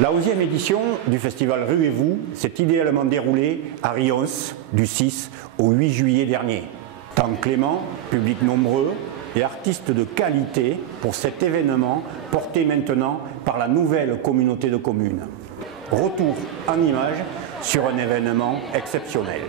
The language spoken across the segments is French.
La 11e édition du festival Ruez-vous s'est idéalement déroulée à Rions du 6 au 8 juillet dernier. Temps clément, public nombreux et artistes de qualité pour cet événement porté maintenant par la nouvelle communauté de communes. Retour en images sur un événement exceptionnel.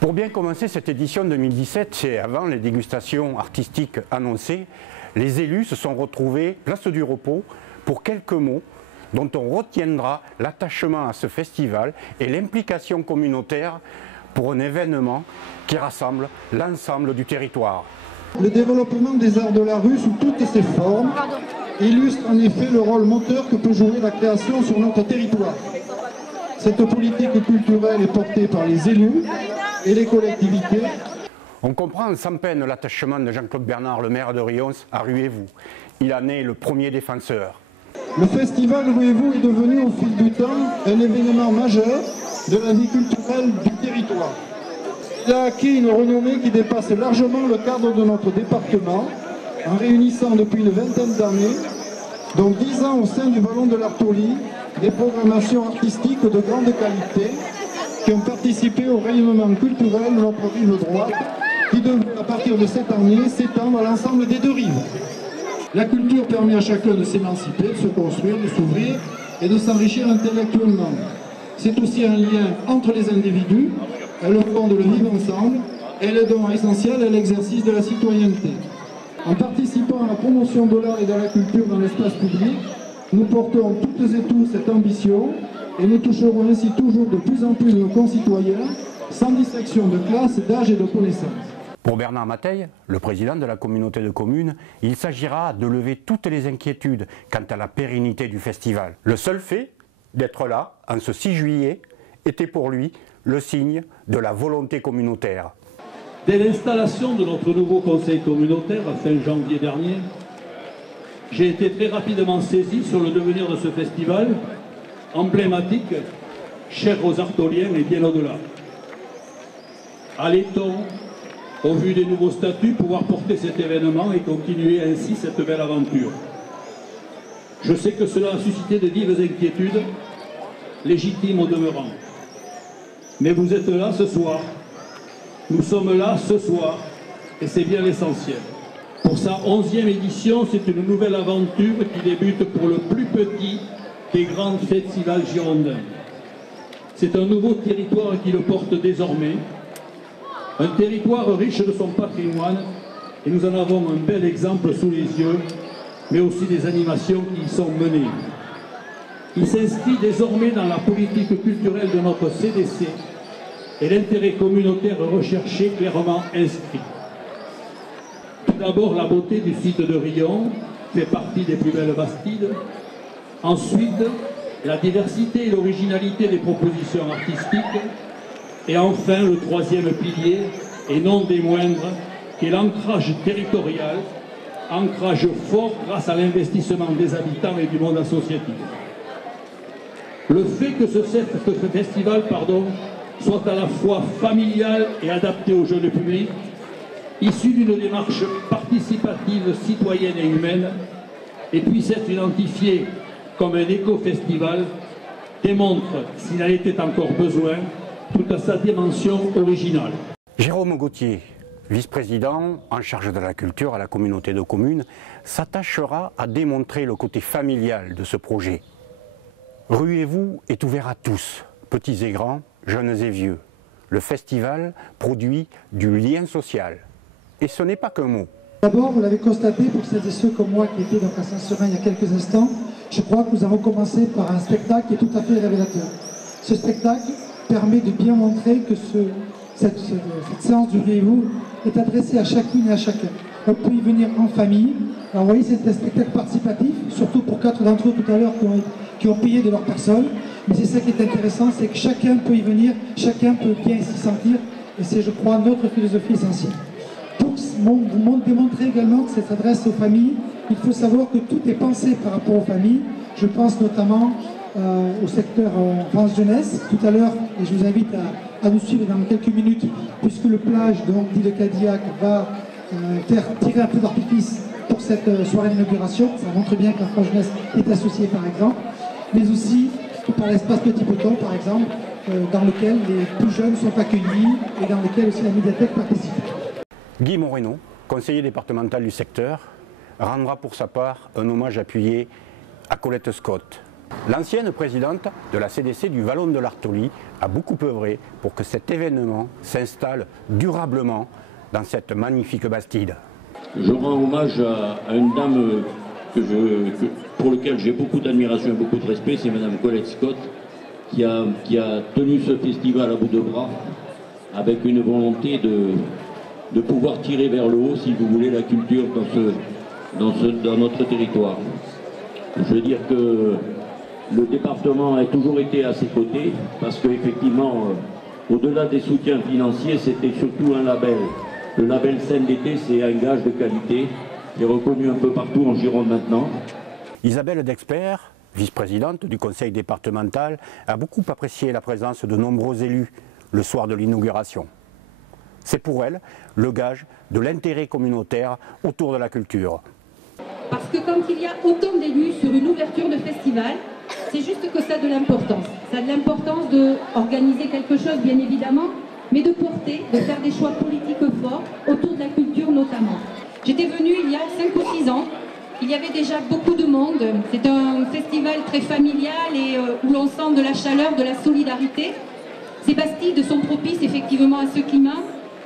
Pour bien commencer cette édition 2017, et avant les dégustations artistiques annoncées, les élus se sont retrouvés place du Repos pour quelques mots dont on retiendra l'attachement à ce festival et l'implication communautaire pour un événement qui rassemble l'ensemble du territoire. Le développement des arts de la rue sous toutes ses formes illustre en effet le rôle moteur que peut jouer la création sur notre territoire. Cette politique culturelle est portée par les élus et les collectivités. On comprend sans peine l'attachement de Jean-Claude Bernard, le maire de Rions, à Ruez-vous. Il en est le premier défenseur. Le festival Ruez-vous est devenu au fil du temps un événement majeur de la vie culturelle du territoire. Il a acquis une renommée qui dépasse largement le cadre de notre département, en réunissant depuis une vingtaine d'années, dont 10 ans au sein du Vallon de l'Artolie, des programmations artistiques de grande qualité qui ont participé au rayonnement culturel de notre rive droite, qui devrait, à partir de cette année, s'étendre à l'ensemble des deux rives. La culture permet à chacun de s'émanciper, de se construire, de s'ouvrir et de s'enrichir intellectuellement. C'est aussi un lien entre les individus, elle fonde le vivre ensemble, elle est donc essentielle à l'exercice de la citoyenneté. En participant à la promotion de l'art et de la culture dans l'espace public, nous portons toutes et tous cette ambition et nous toucherons ainsi toujours de plus en plus de nos concitoyens, sans distinction de classe, d'âge et de connaissances. Pour Bernard Mateille, le président de la communauté de communes, il s'agira de lever toutes les inquiétudes quant à la pérennité du festival. Le seul fait d'être là, en ce 6 juillet, était pour lui le signe de la volonté communautaire. Dès l'installation de notre nouveau conseil communautaire, fin janvier dernier, j'ai été très rapidement saisi sur le devenir de ce festival, emblématique, cher aux Artoliens et bien au-delà. Allait-on, au vu des nouveaux statuts, pouvoir porter cet événement et continuer ainsi cette belle aventure? Je sais que cela a suscité de vives inquiétudes, légitimes au demeurant. Mais vous êtes là ce soir, nous sommes là ce soir, et c'est bien l'essentiel. Pour sa 11e édition, c'est une nouvelle aventure qui débute pour le plus petit des grands festivals girondins. C'est un nouveau territoire qui le porte désormais, un territoire riche de son patrimoine, et nous en avons un bel exemple sous les yeux, mais aussi des animations qui y sont menées. Il s'inscrit désormais dans la politique culturelle de notre CDC et l'intérêt communautaire recherché clairement inscrit. Tout d'abord, la beauté du site de Rions fait partie des plus belles Bastides. Ensuite, la diversité et l'originalité des propositions artistiques. Et enfin, le troisième pilier, et non des moindres, qui est l'ancrage territorial, ancrage fort grâce à l'investissement des habitants et du monde associatif. Le fait que ce festival soit à la fois familial et adapté au jeune public, issu d'une démarche participative, citoyenne et humaine, et puisse être identifié comme un éco-festival, démontre, s'il en était encore besoin, toute sa dimension originale. Jérôme Gauthier, vice-président en charge de la culture à la communauté de communes, s'attachera à démontrer le côté familial de ce projet. Ruez-vous est ouvert à tous, petits et grands, jeunes et vieux. Le festival produit du lien social. Et ce n'est pas qu'un mot. D'abord, vous l'avez constaté pour celles et ceux comme moi qui étaient donc à Saint-Seurin il y a quelques instants, je crois que nous avons commencé par un spectacle qui est tout à fait révélateur. Ce spectacle permet de bien montrer que cette séance du Ruez-vous est adressée à chacune et à chacun. On peut y venir en famille. Alors vous voyez, c'est un spectacle participatif, surtout pour 4 d'entre eux tout à l'heure qui ont payé de leur personne. Mais c'est ça qui est intéressant, c'est que chacun peut y venir, chacun peut bien s'y sentir, et c'est, je crois, notre philosophie essentielle. Pour vous démontrer également que ça s'adresse aux familles, il faut savoir que tout est pensé par rapport aux familles. Je pense notamment au secteur France-Jeunesse. Tout à l'heure, et je vous invite à nous suivre dans quelques minutes, puisque le plage dit de Cadillac va faire tirer un peu d'artifice pour cette soirée d'inauguration. Ça montre bien que la France-Jeunesse est associée, par exemple, mais aussi par l'espace Petit Peton, par exemple, dans lequel les plus jeunes sont accueillis et dans lequel aussi la médiathèque participe. Guy Moreno, conseiller départemental du secteur, rendra pour sa part un hommage appuyé à Colette Scott. L'ancienne présidente de la CDC du Vallon de l'Artolie a beaucoup œuvré pour que cet événement s'installe durablement dans cette magnifique Bastide. Je rends hommage à une dame pour laquelle j'ai beaucoup d'admiration et beaucoup de respect, c'est Madame Colette Scott, qui a tenu ce festival à bout de bras avec une volonté de pouvoir tirer vers le haut, si vous voulez, la culture dans notre territoire. Je veux dire que le département a toujours été à ses côtés, parce qu'effectivement, au-delà des soutiens financiers, c'était surtout un label. Le label Scène d'été, c'est un gage de qualité, qui est reconnu un peu partout en Gironde maintenant. Isabelle Dexpert, vice-présidente du conseil départemental, a beaucoup apprécié la présence de nombreux élus le soir de l'inauguration. C'est pour elle le gage de l'intérêt communautaire autour de la culture. Parce que quand il y a autant d'élus sur une ouverture de festival, c'est juste que ça a de l'importance. Ça a de l'importance d'organiser quelque chose, bien évidemment, mais de porter, de faire des choix politiques forts autour de la culture notamment. J'étais venue il y a 5 ou 6 ans, il y avait déjà beaucoup de monde. C'est un festival très familial et où l'on sent de la chaleur, de la solidarité. Ces Bastides sont propices effectivement à ce climat.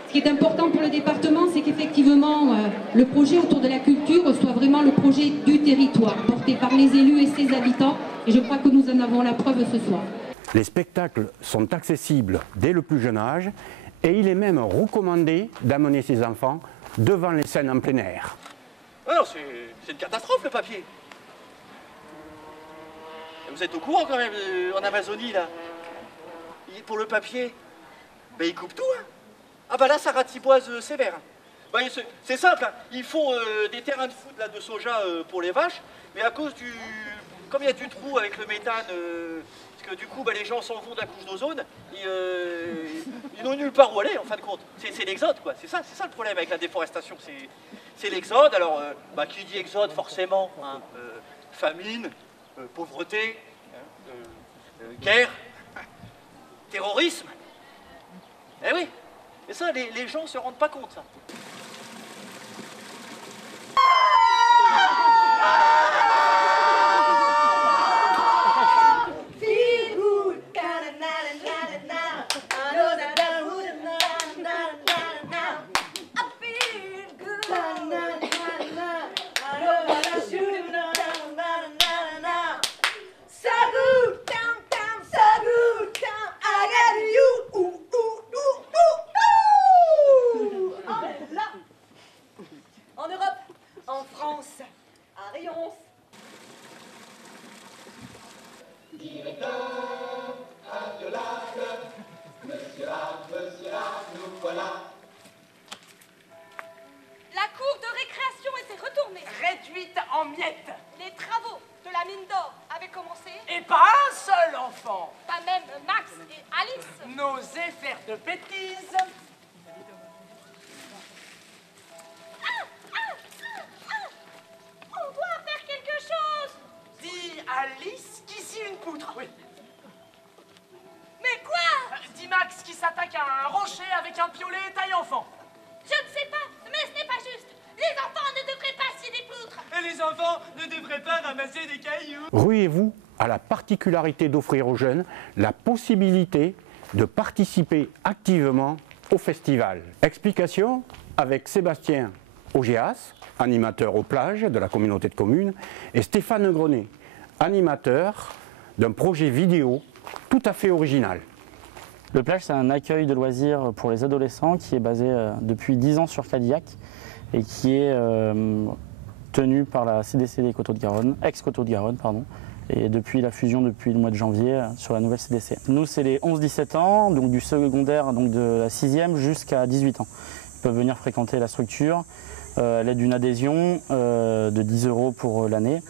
Ce qui est important pour le département, c'est qu'effectivement, le projet autour de la culture soit vraiment le projet du territoire, porté par les élus et ses habitants. Et je crois que nous en avons la preuve ce soir. Les spectacles sont accessibles dès le plus jeune âge et il est même recommandé d'amener ses enfants devant les scènes en plein air. Alors, c'est une catastrophe le papier. Vous êtes au courant quand même, en Amazonie là, pour le papier, ben, ils coupent tout. Hein. Ah bah là, ça ratiboise sévère. Bah, c'est simple, hein. Ils font des terrains de foot là, de soja pour les vaches, mais à cause du... Comme il y a du trou avec le méthane, parce que du coup bah, les gens s'en vont de la couche d'ozone, ils n'ont nulle part où aller en fin de compte. C'est l'exode quoi, c'est ça le problème avec la déforestation, c'est l'exode. Alors bah, qui dit exode forcément, hein, famine, pauvreté, guerre, terrorisme. Eh oui. Et ça, les gens ne se rendent pas compte, ça. La cour de récréation était retournée. Réduite en miettes. Les travaux de la mine d'or avaient commencé. Et pas un seul enfant. Pas même Max et Alice. N'osez faire de bêtises. On doit faire quelque chose. Dis Alice qu'ici une poutre. Oui. Mais quoi? Dis Max qui s'attaque à un rocher avec un piolet taille enfant. Je ne sais pas, mais ce n'est pas juste. Les enfants ne devraient pas scier des poutres. Et les enfants ne devraient pas ramasser des cailloux. Ruez-vous a la particularité d'offrir aux jeunes la possibilité de participer activement au festival. Explication avec Sébastien Ogéas, animateur aux plages de la communauté de communes, et Stéphane Grenet, animateur d'un projet vidéo tout à fait original. Le plage, c'est un accueil de loisirs pour les adolescents qui est basé depuis 10 ans sur Cadillac et qui est tenu par la CDC des Coteaux-de-Garonne, ex-Coteaux-de-Garonne, pardon, et depuis la fusion depuis le mois de janvier sur la nouvelle CDC. Nous, c'est les 11-17 ans, donc du secondaire, donc de la 6e jusqu'à 18 ans. Ils peuvent venir fréquenter la structure à l'aide d'une adhésion de 10 € pour l'année.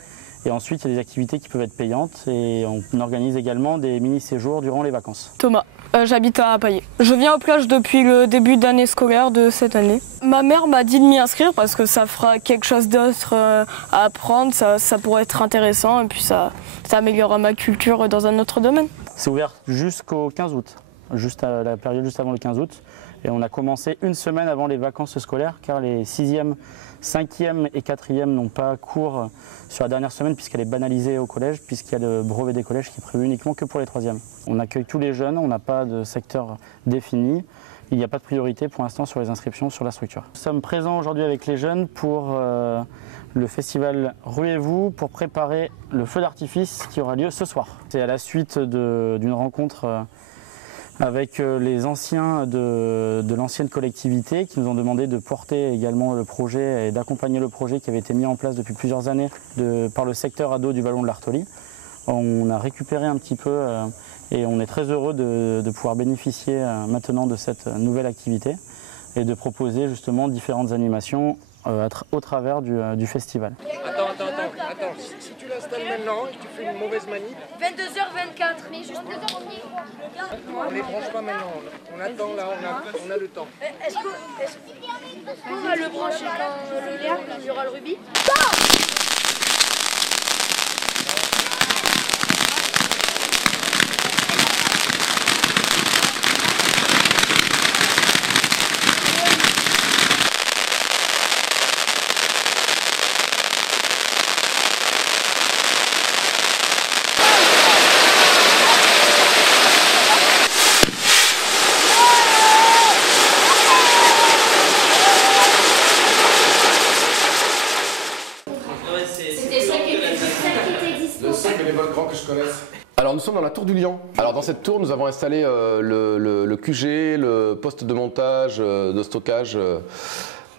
Et ensuite, il y a des activités qui peuvent être payantes et on organise également des mini-séjours durant les vacances. Thomas, j'habite à Paillé. Je viens aux plages depuis le début d'année scolaire de cette année. Ma mère m'a dit de m'y inscrire parce que ça fera quelque chose d'autre à apprendre, ça pourrait être intéressant et puis ça améliorera ma culture dans un autre domaine. C'est ouvert jusqu'au 15 août, juste à la période juste avant le 15 août. Et on a commencé une semaine avant les vacances scolaires car les 6e, 5e et 4e n'ont pas cours sur la dernière semaine puisqu'elle est banalisée au collège, puisqu'il y a le brevet des collèges qui est prévu uniquement que pour les 3e. On accueille tous les jeunes, on n'a pas de secteur défini, il n'y a pas de priorité pour l'instant sur les inscriptions sur la structure. Nous sommes présents aujourd'hui avec les jeunes pour le festival Ruez-vous pour préparer le feu d'artifice qui aura lieu ce soir. C'est à la suite d'une rencontre avec les anciens de l'ancienne collectivité qui nous ont demandé de porter également le projet et d'accompagner le projet qui avait été mis en place depuis plusieurs années par le secteur ado du Vallon de l'Artolie. On a récupéré un petit peu et on est très heureux de pouvoir bénéficier maintenant de cette nouvelle activité et de proposer justement différentes animations au travers du festival. Attends, si tu l'installes maintenant et que tu fais une mauvaise manip... 22h24, mais juste le temps. On les branche pas maintenant, on attend là, on a le temps. Est-ce qu'on va le brancher quand le lien, quand il y aura le rubis? Alors nous sommes dans la tour du Lion. Alors dans cette tour nous avons installé le QG, le poste de montage, de stockage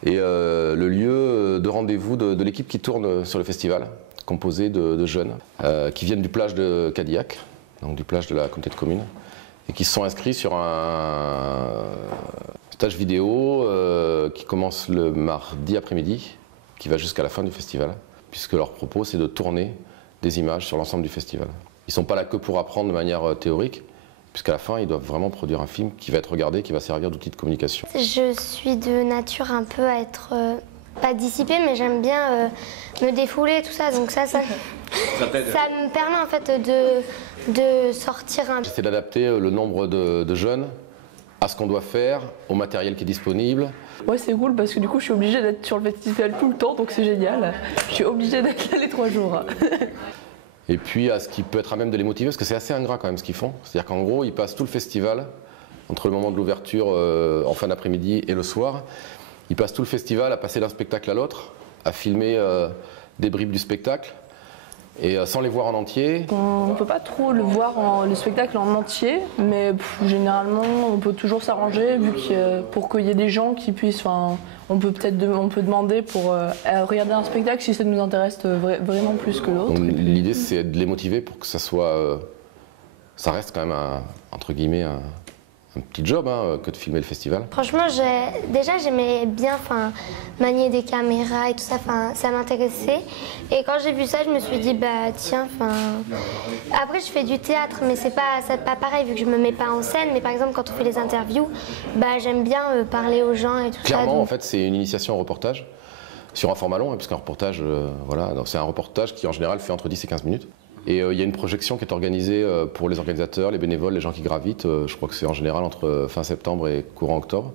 et le lieu de rendez-vous de l'équipe qui tourne sur le festival, composé de jeunes qui viennent du plage de Cadillac, donc du plage de la communauté de communes, et qui se sont inscrits sur un stage vidéo qui commence le mardi après-midi, qui va jusqu'à la fin du festival, puisque leur propos c'est de tourner des images sur l'ensemble du festival. Ils ne sont pas là que pour apprendre de manière théorique, puisqu'à la fin, ils doivent vraiment produire un film qui va être regardé, qui va servir d'outil de communication. Je suis de nature un peu à être, pas dissipée, mais j'aime bien me défouler, tout ça, donc ça me permet en fait de sortir un peu. C'est d'adapter le nombre de jeunes à ce qu'on doit faire, au matériel qui est disponible. Ouais, c'est cool parce que du coup, je suis obligée d'être sur le festival tout le temps, donc c'est génial. Je suis obligée d'être là les 3 jours. Et puis à ce qui peut être à même de les motiver, parce que c'est assez ingrat quand même ce qu'ils font. C'est-à-dire qu'en gros, ils passent tout le festival, entre le moment de l'ouverture en fin d'après-midi et le soir, ils passent tout le festival à passer d'un spectacle à l'autre, à filmer des bribes du spectacle, et sans les voir en entier. On ne peut pas trop le voir le spectacle en entier, mais généralement on peut toujours s'arranger vu que pour qu'il y ait des gens qui puissent, on peut demander pour regarder un spectacle si ça nous intéresse vraiment plus que l'autre. L'idée c'est de les motiver pour que ça reste quand même entre guillemets un petit job que de filmer le festival. Franchement, déjà j'aimais bien manier des caméras et tout ça, ça m'intéressait. Et quand j'ai vu ça, je me suis dit, bah tiens, après je fais du théâtre, mais c'est pas pareil vu que je me mets pas en scène. Mais par exemple, quand on fait les interviews, bah j'aime bien parler aux gens et tout ça. Clairement, en fait, c'est une initiation au reportage sur un format long, puisqu'un reportage, c'est un reportage qui en général fait entre 10 et 15 minutes. Et il y a une projection qui est organisée pour les organisateurs, les bénévoles, les gens qui gravitent. Je crois que c'est en général entre fin septembre et courant octobre.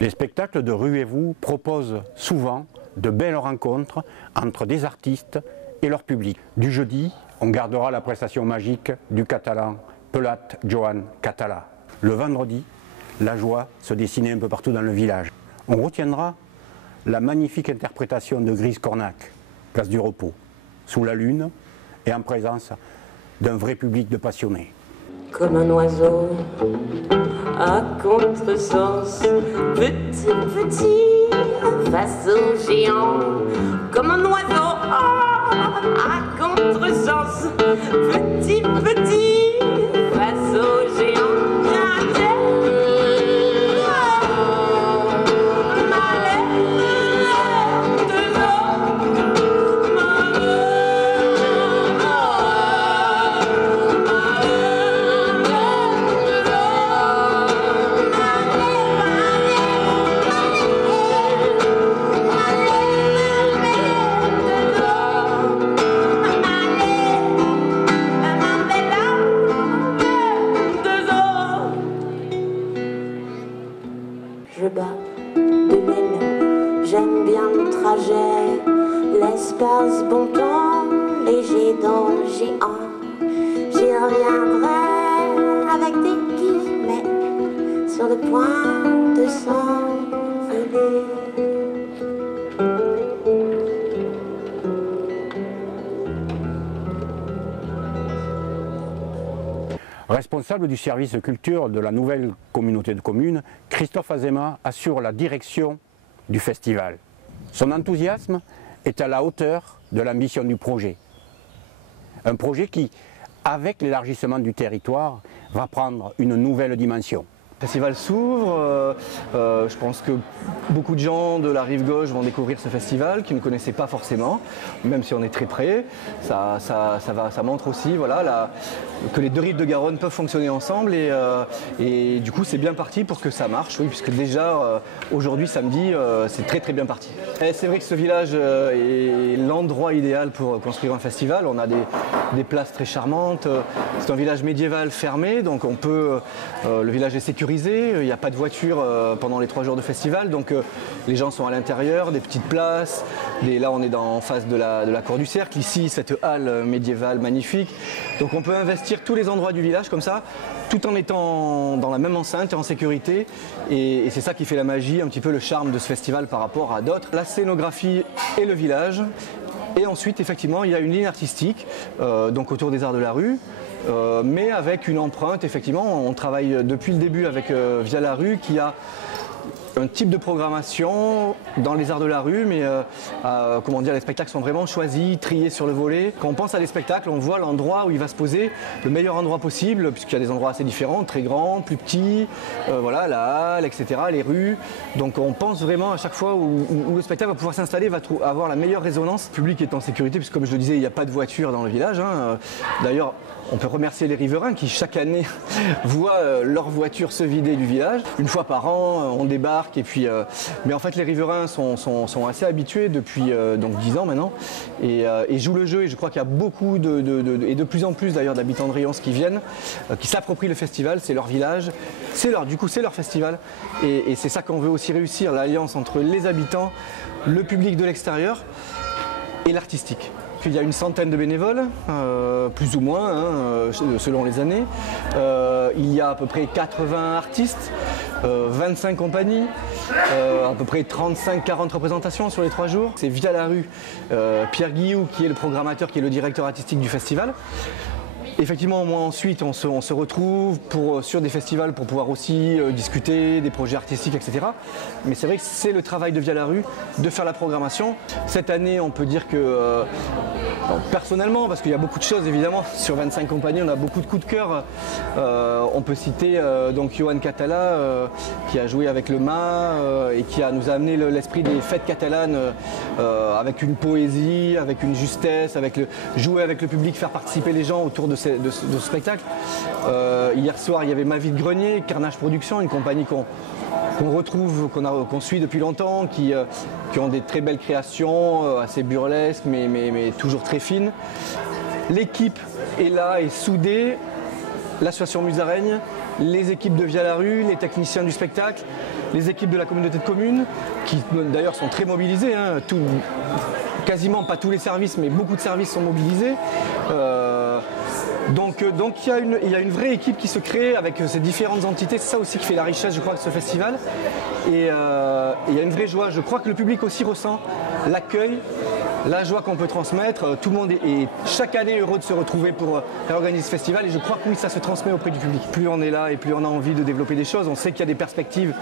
Les spectacles de Ruez-vous proposent souvent de belles rencontres entre des artistes et leur public. Du jeudi on gardera la prestation magique du catalan Pelat Joan Català. Le vendredi, la joie se dessinait un peu partout dans le village. On retiendra la magnifique interprétation de Grise Cornac, place du repos, sous la lune et en présence d'un vrai public de passionnés. Comme un oiseau à contresens, petit face au géant. Comme un oiseau à contresens, petit face au géant. L'espace bon temps, léger dans le géant. J'y reviendrai avec des guillemets sur le point de s'envoler. Responsable du service culture de la nouvelle communauté de communes, Christophe Azema assure la direction du festival. Son enthousiasme est à la hauteur de l'ambition du projet. Un projet qui, avec l'élargissement du territoire, va prendre une nouvelle dimension. Le festival s'ouvre, je pense que beaucoup de gens de la rive gauche vont découvrir ce festival qui ne connaissaient pas forcément, même si on est très près. Ça montre aussi voilà, que les deux rives de Garonne peuvent fonctionner ensemble et du coup c'est bien parti pour que ça marche, oui, puisque déjà aujourd'hui samedi c'est très bien parti. C'est vrai que ce village est l'endroit idéal pour construire un festival. On a des places très charmantes, c'est un village médiéval fermé, donc on peut, le village est sécurisé. Il n'y a pas de voiture pendant les 3 jours de festival, donc les gens sont à l'intérieur, des petites places. Là, on est en face de la cour du cercle, ici, cette halle médiévale magnifique. Donc on peut investir tous les endroits du village comme ça, tout en étant dans la même enceinte et en sécurité. Et c'est ça qui fait la magie, un petit peu le charme de ce festival par rapport à d'autres. La scénographie et le village. Et ensuite, effectivement, il y a une ligne artistique, donc autour des arts de la rue. Mais avec une empreinte, effectivement, on travaille depuis le début avec Via la rue qui a un type de programmation dans les arts de la rue, mais comment dire, les spectacles sont vraiment choisis, triés sur le volet. Quand on pense à des spectacles, on voit l'endroit où il va se poser, le meilleur endroit possible, puisqu'il y a des endroits assez différents, très grands, plus petits, voilà, la halle, etc., les rues. Donc on pense vraiment à chaque fois où le spectacle va pouvoir s'installer, va avoir la meilleure résonance. Le public est en sécurité, puisque comme je le disais, il n'y a pas de voiture dans le village. D'ailleurs, on peut remercier les riverains qui chaque année voient leur voiture se vider du village. Une fois par an, on débarque et puis, mais en fait les riverains sont assez habitués depuis donc 10 ans maintenant et jouent le jeu. Et je crois qu'il y a beaucoup et de plus en plus d'ailleurs d'habitants de Rions qui viennent, qui s'approprient le festival. C'est leur village, du coup c'est leur festival et c'est ça qu'on veut aussi réussir, l'alliance entre les habitants, le public de l'extérieur et l'artistique. Il y a une centaine de bénévoles, plus ou moins, selon les années. Il y a à peu près 80 artistes, 25 compagnies, à peu près 35-40 représentations sur les 3 jours. C'est Via la rue, Pierre Guillou qui est le programmateur, qui est le directeur artistique du festival. Effectivement, moi ensuite, on se retrouve sur des festivals pour pouvoir aussi discuter des projets artistiques, etc. Mais c'est vrai que c'est le travail de Via la rue de faire la programmation. Cette année, on peut dire que, personnellement, parce qu'il y a beaucoup de choses évidemment, sur 25 compagnies, on a beaucoup de coups de cœur. On peut citer donc Joan Català, qui a joué avec le MA et qui nous a amené l'esprit des fêtes catalanes avec une poésie, avec une justesse, jouer avec le public, faire participer les gens autour de ce spectacle. Hier soir, il y avait Ma vie de grenier, Carnage Production, une compagnie qu'on retrouve, qu'on suit depuis longtemps, qui ont des très belles créations, assez burlesques, mais toujours très fines. L'équipe est là, est soudée, l'association Musaraigne, les équipes de Via la rue, les techniciens du spectacle, les équipes de la communauté de communes, qui d'ailleurs sont très mobilisées. quasiment pas tous les services, mais beaucoup de services sont mobilisés. Donc il y a une vraie équipe qui se crée avec ces différentes entités. C'est ça aussi qui fait la richesse, je crois, de ce festival. Et il y a une vraie joie. Je crois que le public aussi ressent l'accueil, la joie qu'on peut transmettre. Tout le monde est chaque année heureux de se retrouver pour réorganiser ce festival. Et je crois que oui, ça se transmet auprès du public. Plus on est là et plus on a envie de développer des choses. On sait qu'il y a des perspectives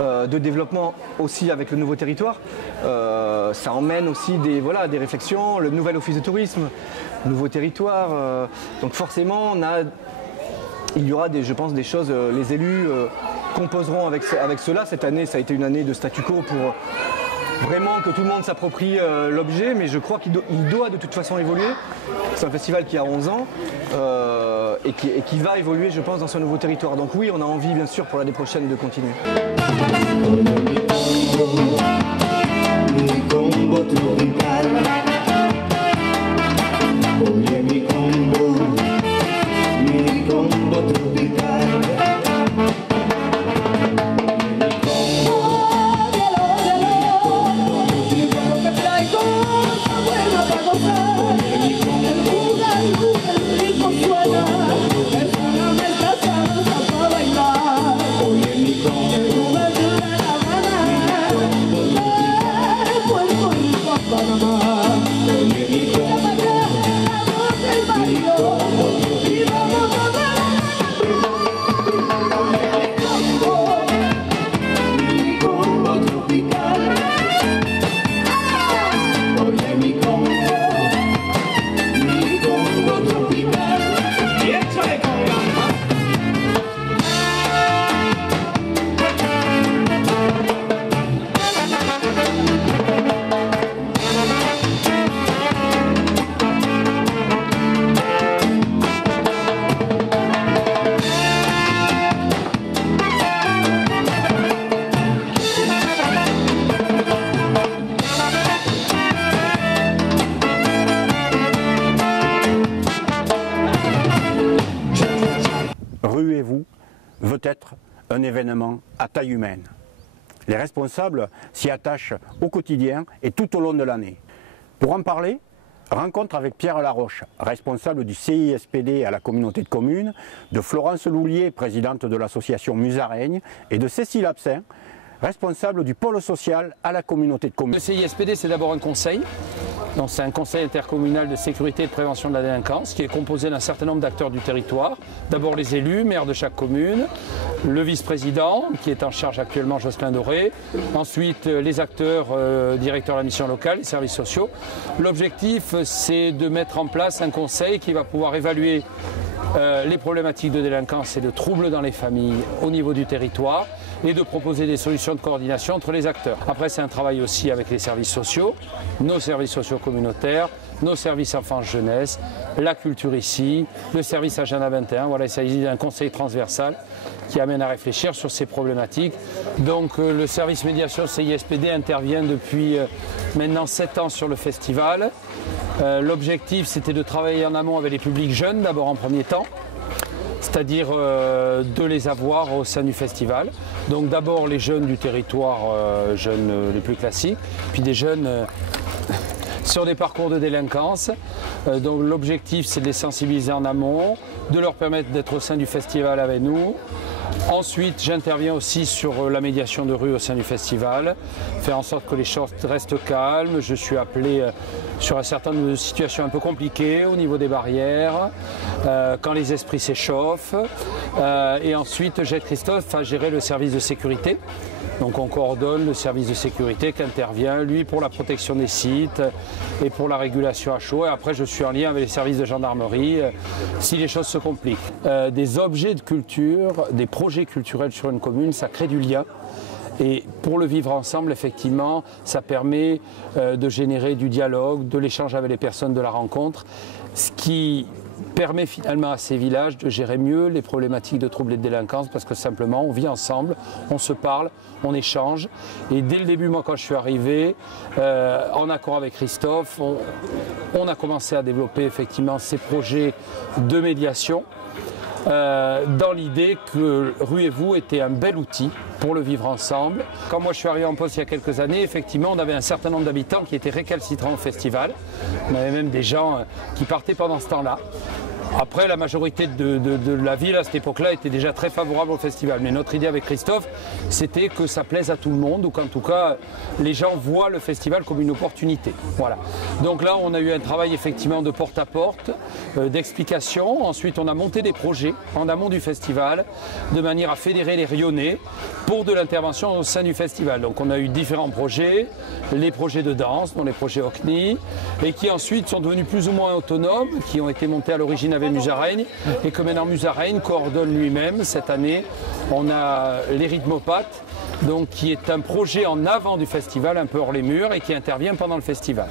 de développement aussi avec le nouveau territoire. Ça emmène aussi des réflexions. Le nouvel office de tourisme, nouveau territoire. Donc forcément, il y aura je pense des choses. Les élus composeront avec cela. Cette année, ça a été une année de statu quo pour vraiment que tout le monde s'approprie l'objet, mais je crois qu'il doit de toute façon évoluer. C'est un festival qui a 11 ans et qui va évoluer, je pense, dans ce nouveau territoire. Donc oui, on a envie, bien sûr, pour l'année prochaine de continuer. Ruez-vous veut être un événement à taille humaine. Les responsables s'y attachent au quotidien et tout au long de l'année. Pour en parler, rencontre avec Pierre Laroche, responsable du CISPD à la communauté de communes, de Florence Loulier, présidente de l'association Musaraigne, et de Cécile Absin, responsable du pôle social à la communauté de communes. Le CISPD, c'est d'abord un conseil. C'est un conseil intercommunal de sécurité et de prévention de la délinquance qui est composé d'un certain nombre d'acteurs du territoire. D'abord les élus, maires de chaque commune, le vice-président qui est en charge actuellement, Jocelyn Doré, ensuite les acteurs, directeurs de la mission locale, les services sociaux. L'objectif, c'est de mettre en place un conseil qui va pouvoir évaluer les problématiques de délinquance et de troubles dans les familles au niveau du territoire et de proposer des solutions de coordination entre les acteurs. Après, c'est un travail aussi avec les services sociaux, nos services sociaux communautaires, nos services enfance-jeunesse, la culture ici, le service Agenda 21. Voilà, il s'agit d'un conseil transversal qui amène à réfléchir sur ces problématiques. Donc le service médiation CISPD intervient depuis maintenant 7 ans sur le festival. L'objectif, c'était de travailler en amont avec les publics jeunes, d'abord en premier temps, c'est-à-dire de les avoir au sein du festival. Donc d'abord les jeunes du territoire, jeunes les plus classiques, puis des jeunes sur des parcours de délinquance. Donc l'objectif, c'est de les sensibiliser en amont, de leur permettre d'être au sein du festival avec nous. Ensuite, j'interviens aussi sur la médiation de rue au sein du festival, faire en sorte que les choses restent calmes. Je suis appelé sur un certain nombre de situations un peu compliquées au niveau des barrières, quand les esprits s'échauffent. Et ensuite, j'aide Christophe à gérer le service de sécurité. Donc on coordonne le service de sécurité qui intervient, lui pour la protection des sites et pour la régulation à chaud. Et après je suis en lien avec les services de gendarmerie si les choses se compliquent. Des objets de culture, des projets culturels sur une commune, ça crée du lien. Et pour le vivre ensemble, effectivement, ça permet de générer du dialogue, de l'échange avec les personnes, de la rencontre, ce qui permet finalement à ces villages de gérer mieux les problématiques de troubles et de délinquance parce que simplement on vit ensemble, on se parle, on échange. Et dès le début, moi quand je suis arrivé, en accord avec Christophe, on a commencé à développer effectivement ces projets de médiation dans l'idée que Ruez-vous était un bel outil pour le vivre ensemble. Quand moi je suis arrivé en poste il y a quelques années, effectivement on avait un certain nombre d'habitants qui étaient récalcitrants au festival. On avait même des gens qui partaient pendant ce temps-là. Après, la majorité de la ville à cette époque-là était déjà très favorable au festival. Mais notre idée avec Christophe, c'était que ça plaise à tout le monde, ou qu'en tout cas, les gens voient le festival comme une opportunité. Voilà. Donc là, on a eu un travail effectivement de porte-à-porte, d'explication. Ensuite, on a monté des projets en amont du festival, de manière à fédérer les Rionnais pour de l'intervention au sein du festival. Donc on a eu différents projets, les projets de danse, dont les projets OCNI, et qui ensuite sont devenus plus ou moins autonomes, qui ont été montés à l'origine avec Musaraigne, et que maintenant Musaraigne coordonne lui-même. Cette année, on a les Rythmopathes, donc qui est un projet en avant du festival, un peu hors les murs, et qui intervient pendant le festival.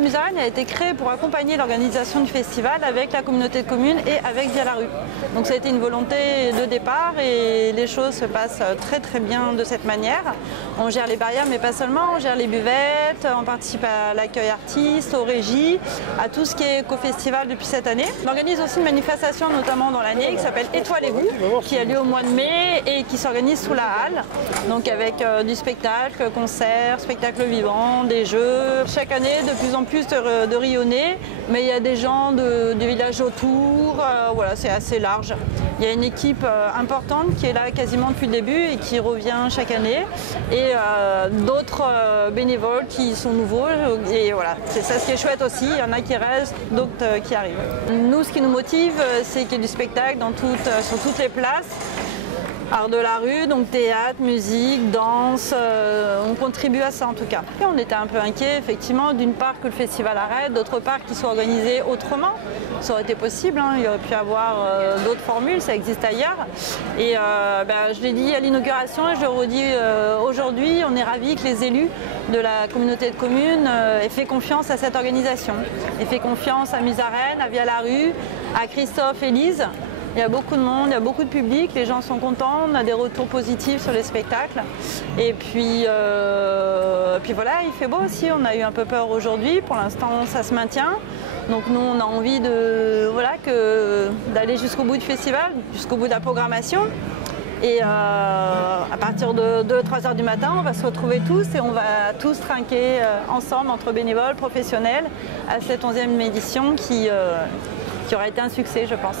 Musaraigne a été créé pour accompagner l'organisation du festival avec la communauté de communes et avec Via la rue. Donc ça a été une volonté de départ et les choses se passent très très bien de cette manière. On gère les barrières mais pas seulement, on gère les buvettes, on participe à l'accueil artiste, aux régies, à tout ce qui est éco-festival depuis cette année. On organise aussi une manifestation notamment dans l'année qui s'appelle Étoilez-vous, qui a lieu au mois de mai et qui s'organise sous la halle. Donc avec du spectacle, concerts, spectacles vivants, des jeux. Chaque année de plus en plus de Rionnais, mais il y a des gens du village autour, voilà, c'est assez large. Il y a une équipe importante qui est là quasiment depuis le début et qui revient chaque année, et d'autres bénévoles qui sont nouveaux, et voilà, c'est ça ce qui est chouette aussi, il y en a qui restent, d'autres qui arrivent. Nous, ce qui nous motive, c'est qu'il y ait du spectacle sur toutes les places. Art de la rue, donc théâtre, musique, danse, on contribue à ça en tout cas. Et on était un peu inquiets effectivement, d'une part que le festival arrête, d'autre part qu'il soit organisé autrement. Ça aurait été possible, hein, il aurait pu y avoir d'autres formules, ça existe ailleurs. Et je l'ai dit à l'inauguration et je le redis aujourd'hui, on est ravis que les élus de la communauté de communes aient fait confiance à cette organisation. Aient fait confiance à Musaraigne, à Via la rue, à Christophe et Lise. Il y a beaucoup de monde, il y a beaucoup de public, les gens sont contents, on a des retours positifs sur les spectacles. Et puis voilà, il fait beau aussi, on a eu un peu peur aujourd'hui, pour l'instant ça se maintient. Donc nous on a envie d'aller jusqu'au bout du festival, jusqu'au bout de la programmation. Et à partir de 2-3 heures du matin, on va se retrouver tous et on va tous trinquer ensemble entre bénévoles, professionnels, à cette 11e édition qui aura été un succès, je pense.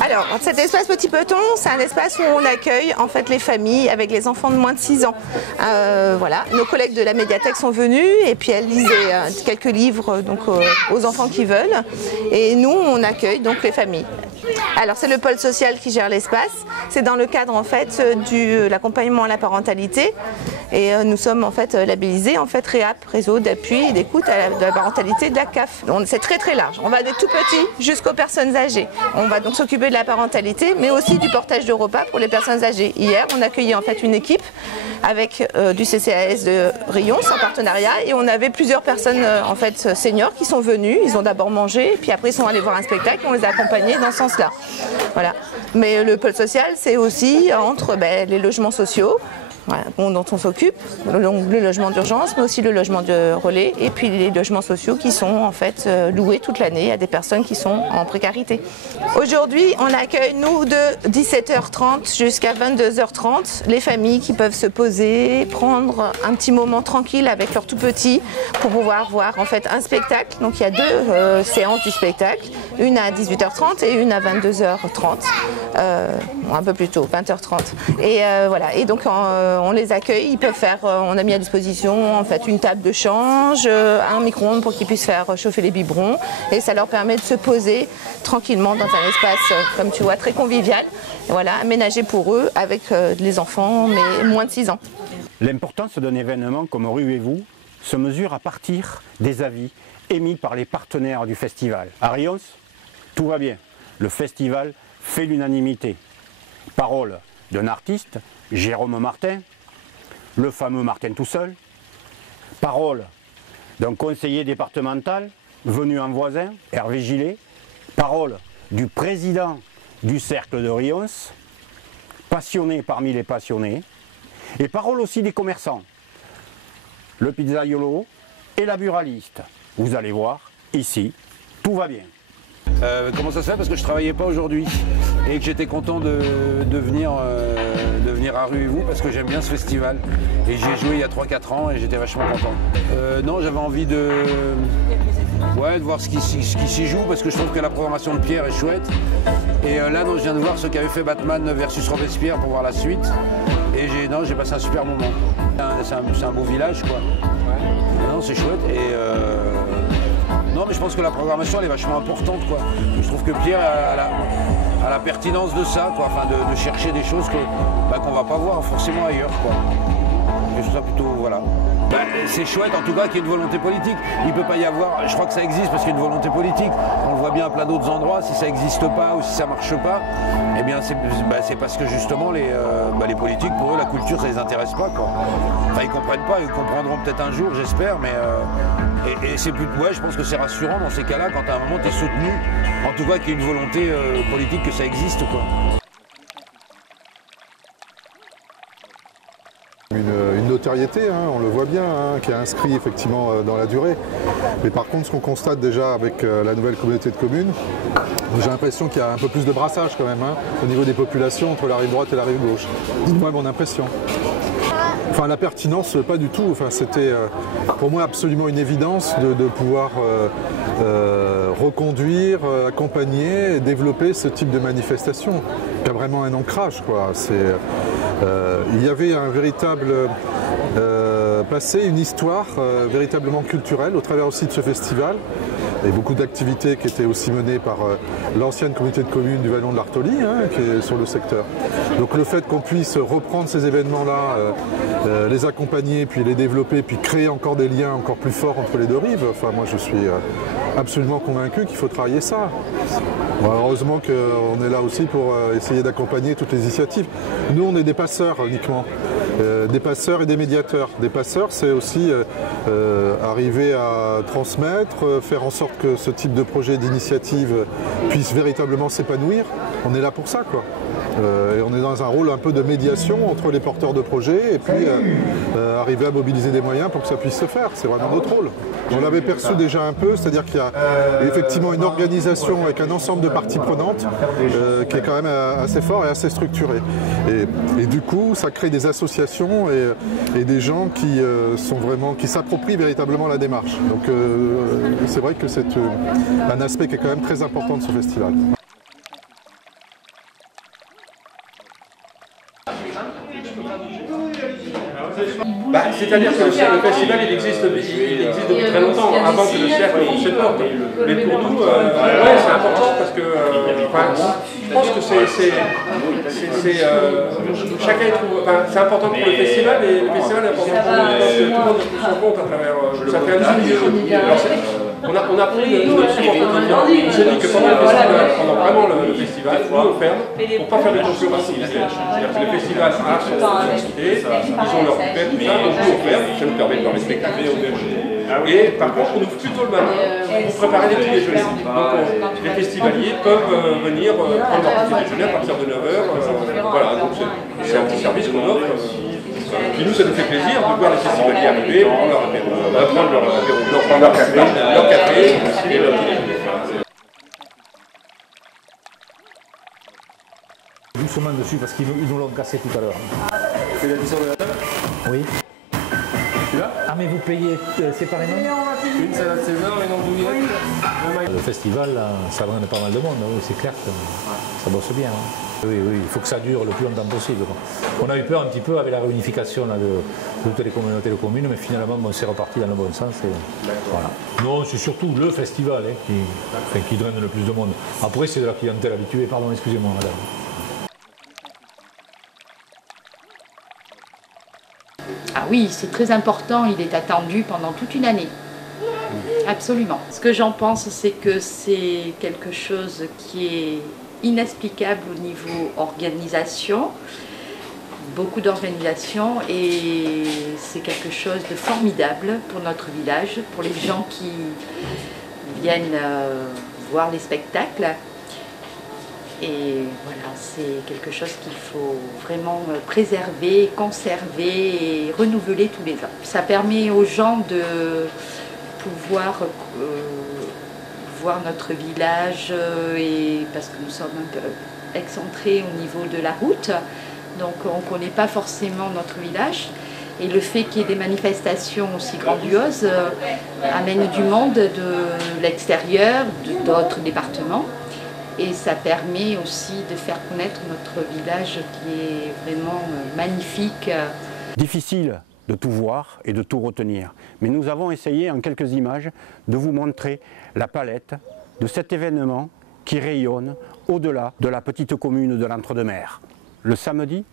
Alors, cet espace Petit Peloton, c'est un espace où on accueille en fait les familles avec les enfants de moins de 6 ans. Voilà, nos collègues de la médiathèque sont venus et puis elles lisaient quelques livres donc, aux enfants qui veulent. Et nous, on accueille donc les familles. Alors c'est le pôle social qui gère l'espace. C'est dans le cadre en fait de l'accompagnement à la parentalité. Et nous sommes en fait labellisés en fait REAP, réseau d'appui et d'écoute de la parentalité de la CAF. C'est très très large. On va des tout petits jusqu'aux personnes âgées. On va donc s'occuper de la parentalité, mais aussi du portage de repas pour les personnes âgées. Hier, on accueillait en fait une équipe avec du CCAS de Rions en partenariat et on avait plusieurs personnes en fait seniors qui sont venues. Ils ont d'abord mangé, puis après ils sont allés voir un spectacle et on les a accompagnés dans ce sens-là. Voilà. Mais le pôle social, c'est aussi entre les logements sociaux, voilà, dont on s'occupe, le logement d'urgence, mais aussi le logement de relais, et puis les logements sociaux qui sont en fait loués toute l'année à des personnes qui sont en précarité. Aujourd'hui, on accueille, nous, de 17h30 jusqu'à 22h30, les familles qui peuvent se poser, prendre un petit moment tranquille avec leurs tout petits pour pouvoir voir en fait un spectacle. Donc il y a deux séances du spectacle, une à 18h30 et une à 22h30, un peu plus tôt, 20h30. Et voilà, et donc on les accueille, ils peuvent faire, on a mis à disposition en fait une table de change, un micro-ondes pour qu'ils puissent faire chauffer les biberons et ça leur permet de se poser tranquillement dans un espace, comme tu vois, très convivial, voilà, aménagé pour eux avec les enfants, mais moins de 6 ans. L'importance d'un événement comme Ruez-vous se mesure à partir des avis émis par les partenaires du festival. À Rions, tout va bien, le festival fait l'unanimité. Parole d'un artiste, Jérôme Martin, le fameux Martin tout seul. Parole d'un conseiller départemental venu en voisin, Hervé Gillet. Parole du président du cercle de Rions, passionné parmi les passionnés. Et parole aussi des commerçants. le pizzaiolo et la buraliste. Vous allez voir, ici, tout va bien. Comment ça se fait? Parce que je travaillais pas aujourd'hui et que j'étais content de venir à Ruez-vous parce que j'aime bien ce festival. Et j'y ai joué il y a 3-4 ans et j'étais vachement content. Non, j'avais envie de voir ce qui s'y joue parce que je trouve que la programmation de Pierre est chouette. Et là, non, je viens de voir ce qu'avait fait Batman versus Robespierre pour voir la suite. Et j'ai passé un super moment. C'est un beau village, quoi. Non, c'est chouette. Et non, mais je pense que la programmation, elle est vachement importante, quoi. Je trouve que Pierre a la pertinence de ça, quoi. Enfin, de chercher des choses qu'on va pas voir forcément ailleurs, quoi. Et je trouve ça plutôt, voilà. C'est chouette en tout cas qu'il y ait une volonté politique. Il ne peut pas y avoir, je crois que ça existe parce qu'il y a une volonté politique. On le voit bien à plein d'autres endroits, si ça n'existe pas ou si ça ne marche pas, eh bien c'est parce que justement les politiques, pour eux, la culture, ça ne les intéresse pas, quoi. Enfin, ils ne comprennent pas, ils comprendront peut-être un jour, j'espère, mais c'est plus, je pense que c'est rassurant dans ces cas-là quand à un moment tu es soutenu, en tout cas qu'il y ait une volonté politique, que ça existe, quoi. Une notoriété, hein, on le voit bien, hein, qui est inscrit effectivement dans la durée. Mais par contre, ce qu'on constate déjà avec la nouvelle communauté de communes, j'ai l'impression qu'il y a un peu plus de brassage quand même, hein, au niveau des populations entre la rive droite et la rive gauche. Dites-moi mon impression. Enfin, la pertinence, pas du tout. Enfin, c'était pour moi absolument une évidence de pouvoir reconduire, accompagner et développer ce type de manifestation qui a vraiment un ancrage, quoi. Il y avait un véritable passé, une histoire véritablement culturelle au travers aussi de ce festival. Et beaucoup d'activités qui étaient aussi menées par l'ancienne communauté de communes du Vallon de l'Artoli, hein, qui est sur le secteur. Donc le fait qu'on puisse reprendre ces événements-là, les accompagner, puis les développer, puis créer encore des liens encore plus forts entre les deux rives, enfin moi je suis absolument convaincu qu'il faut travailler ça. Bon, heureusement qu'on est là aussi pour essayer d'accompagner toutes les initiatives. Nous on est des passeurs uniquement. Des passeurs et des médiateurs. Des passeurs, c'est aussi arriver à transmettre, faire en sorte que ce type de projet, d'initiative puisse véritablement s'épanouir. On est là pour ça, quoi. Et on est dans un rôle un peu de médiation entre les porteurs de projets et puis arriver à mobiliser des moyens pour que ça puisse se faire. C'est vraiment notre rôle. On l'avait perçu déjà un peu, c'est-à-dire qu'il y a effectivement une organisation avec un ensemble de parties prenantes qui est quand même assez fort et assez structuré. Et du coup, ça crée des associations et des gens qui s'approprient véritablement la démarche. Donc c'est vrai que c'est un aspect qui est quand même très important de ce festival. C'est-à-dire que le festival il existe depuis très longtemps, avant que le cercle se porte. Mais pour nous, c'est important parce que je pense que chacun trouve. C'est important pour le festival et le festival est important pour nous. Tout le monde se rend compte à travers. Ça fait un milieu. On a pris une option on s'est dit que pendant le festival, pendant vraiment le festival, nous on ferme pour ne pas faire de concurrence. C'est-à-dire que le festival a son identité, ils ont leur pépère, tout ça, donc nous on ferme, ça nous permet de faire les spectacles. Et par contre, on ouvre plutôt le matin pour préparer les petits déjeuners. Donc les festivaliers peuvent venir prendre leur petit déjeuner à partir de 9h. Voilà, donc c'est un petit service qu'on offre. Puis nous, ça nous fait plaisir de voir les festivaliers arriver, prendre leur apéro, prendre leur café et leur petit déjeuner. Doucement dessus parce qu'ils nous l'ont cassé tout à l'heure. Tu fais l'addition de la table? Oui. Celui-là? Ah mais vous payez séparément? Une salade César, une andouillette. Le festival, ça ramène pas mal de monde, oui, c'est clair que ça bosse bien. Hein. Oui, il faut que ça dure le plus longtemps possible. On a eu peur un petit peu avec la réunification là, de toutes les communautés de communes, mais finalement on s'est reparti dans le bon sens. Voilà. Non, c'est surtout le festival qui draine le plus de monde. Après c'est de la clientèle habituée, pardon, excusez-moi madame. Ah oui, c'est très important, il est attendu pendant toute une année. Absolument. Ce que j'en pense, c'est que c'est quelque chose qui est inexplicable au niveau organisation, beaucoup d'organisation, et c'est quelque chose de formidable pour notre village, pour les gens qui viennent voir les spectacles. Et voilà, c'est quelque chose qu'il faut vraiment préserver, conserver et renouveler tous les ans. Ça permet aux gens de pouvoir voir notre village, et parce que nous sommes un peu excentrés au niveau de la route, donc on ne connaît pas forcément notre village. Et le fait qu'il y ait des manifestations aussi grandioses amène du monde de l'extérieur, d'autres départements. Et ça permet aussi de faire connaître notre village qui est vraiment magnifique. Difficile de tout voir et de tout retenir, mais nous avons essayé en quelques images de vous montrer la palette de cet événement qui rayonne au-delà de la petite commune de l'Entre-deux-Mers. Le samedi,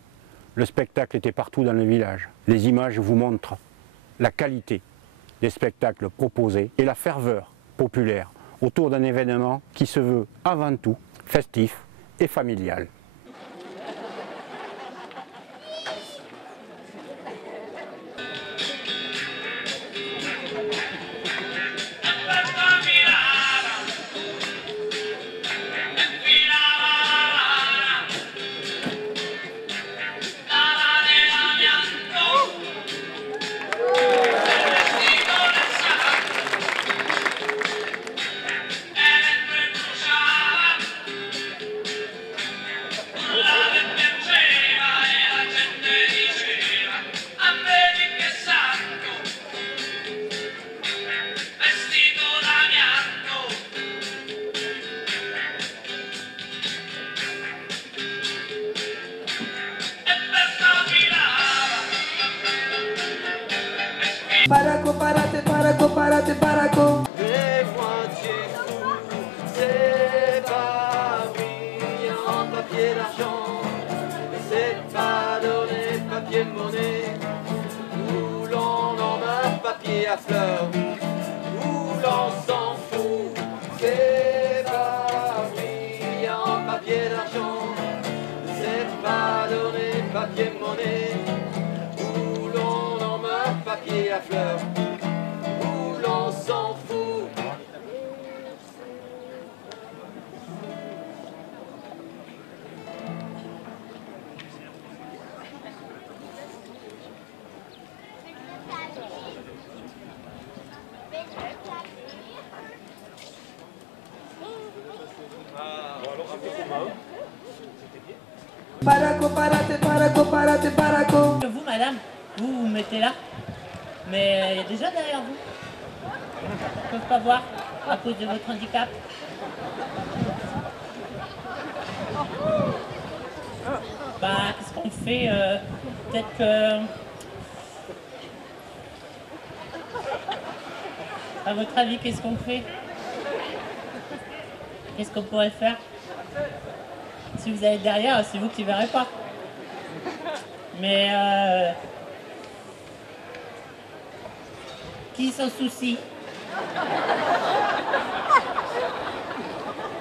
le spectacle était partout dans le village. Les images vous montrent la qualité des spectacles proposés et la ferveur populaire autour d'un événement qui se veut avant tout festif et familial. Paraco, parate, paraco, parate, paraco. Des moitiés fous, c'est pas brillant, papier d'argent, c'est pas donné papier monnaie, où l'on en a papier à fleurs, où l'on s'en fout, c'est pas brillant, papier d'argent, c'est pas donné papier monnaie, où l'on en a papier à fleurs, où l'on s'en fout. Paraco, parate, paraco, parate, paraco. Vous, madame, vous vous mettez là, mais il y a des gens derrière vous. Ils ne peuvent pas voir à cause de votre handicap. Bah, qu'est-ce qu'on fait? Peut-être que... À votre avis, qu'est-ce qu'on fait? Qu'est-ce qu'on pourrait faire? Si vous allez derrière, c'est vous qui ne verrez pas. Mais qui s'en soucie?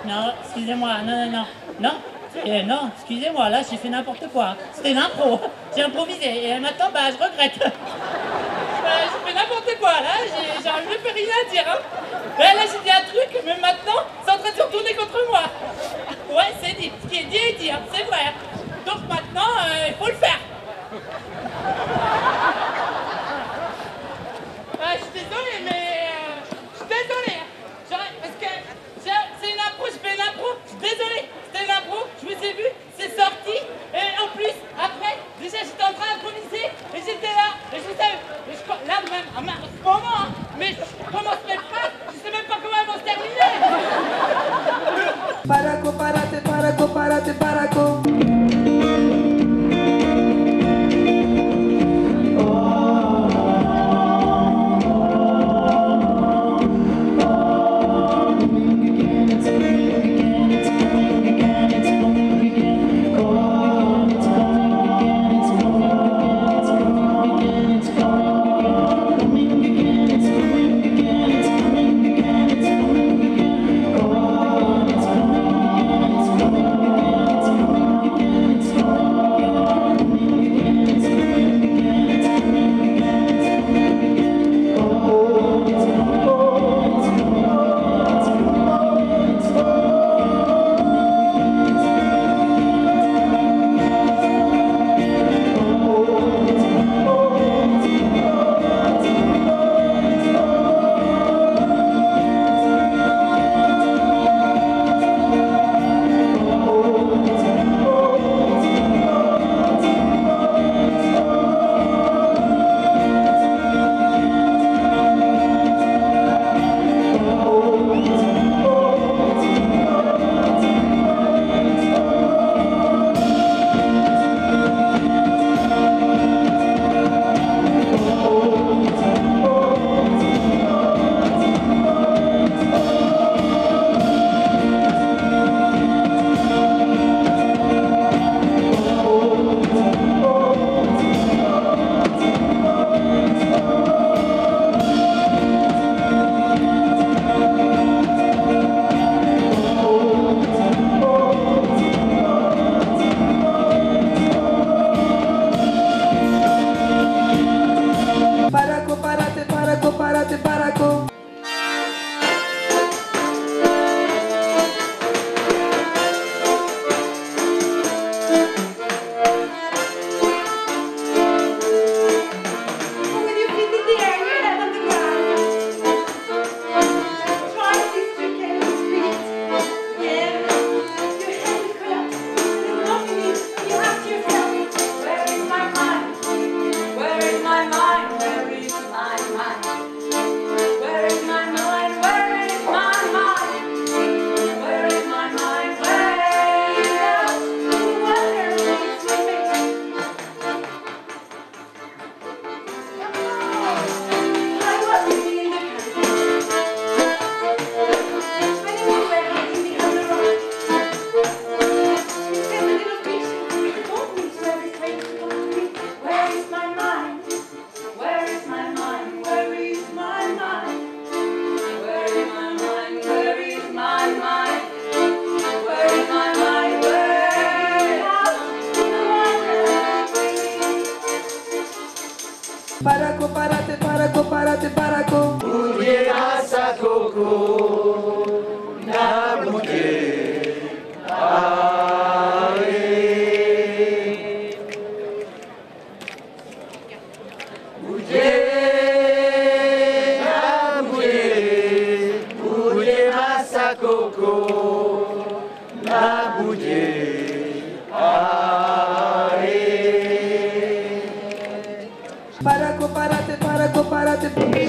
Non, excusez-moi, non. Non, excusez-moi, là j'ai fait n'importe quoi. C'était l'impro, j'ai improvisé et maintenant bah je regrette. J'ai fait n'importe quoi, là j'arrive plus rien à dire. Hein. Là j'ai dit un truc, mais maintenant c'est en train de se retourner contre moi. Ouais, c'est dit, ce qui est dit est dit, hein, c'est vrai. Donc maintenant, il faut le faire. Je suis désolée, mais... je suis désolée. Parce que c'est une impro, je fais une impro. Je suis désolée, c'était une impro, je vous ai vu, c'est sorti. Et en plus, après, déjà j'étais en train d'improviser. Et j'étais là, et je savais... Là même, en ce moment, hein, mais je commence mes phrases, je sais même pas comment elles vont se terminer. Paraco, parate, paraco, parate, paraco. coco, la bouillée, allez. Paraco, parate, paraco, parate.